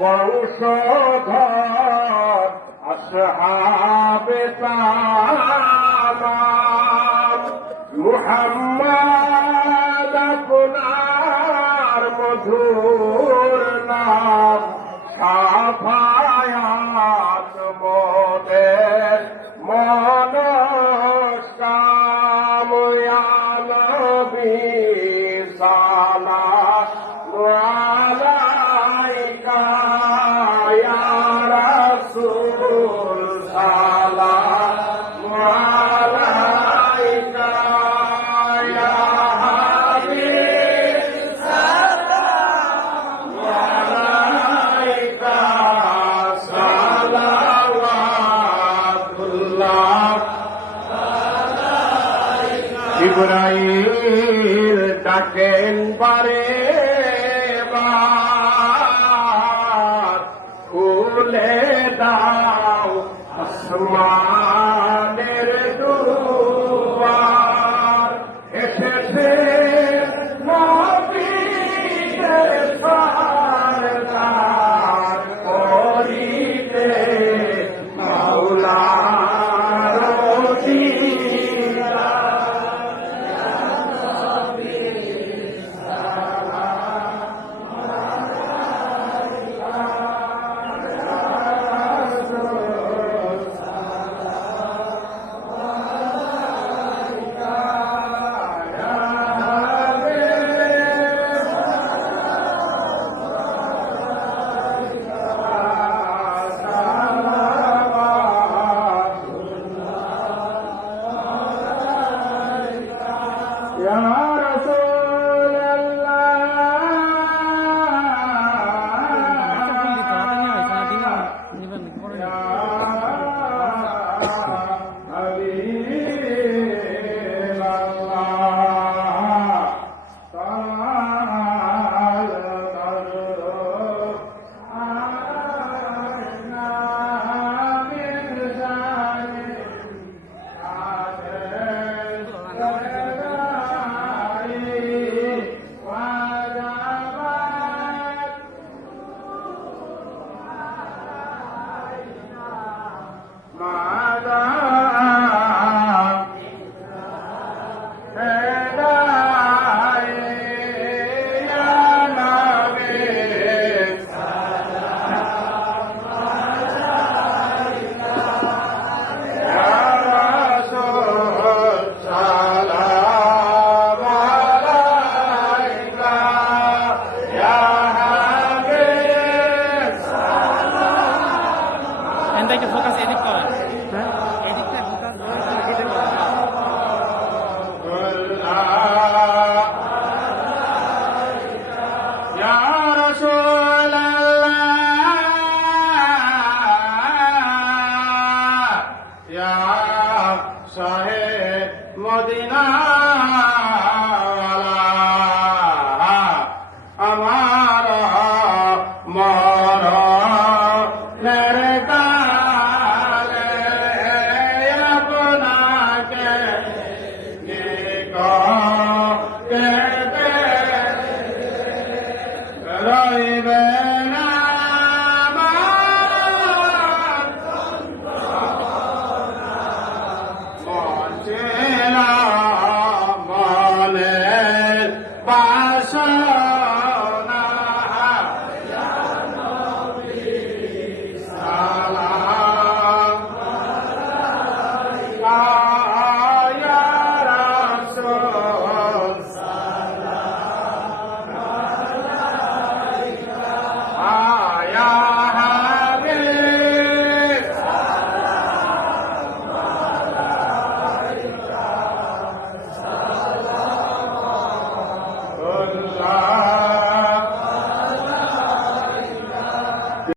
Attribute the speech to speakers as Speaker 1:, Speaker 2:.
Speaker 1: বংশধর আসহাবে তামাম মুহাম্মদ আপনার মধুর নাম সাফায়াত মোদের মনস্কাম ইয়া নবী ডাকেন বার খুলে দাও আসমানের and you for focus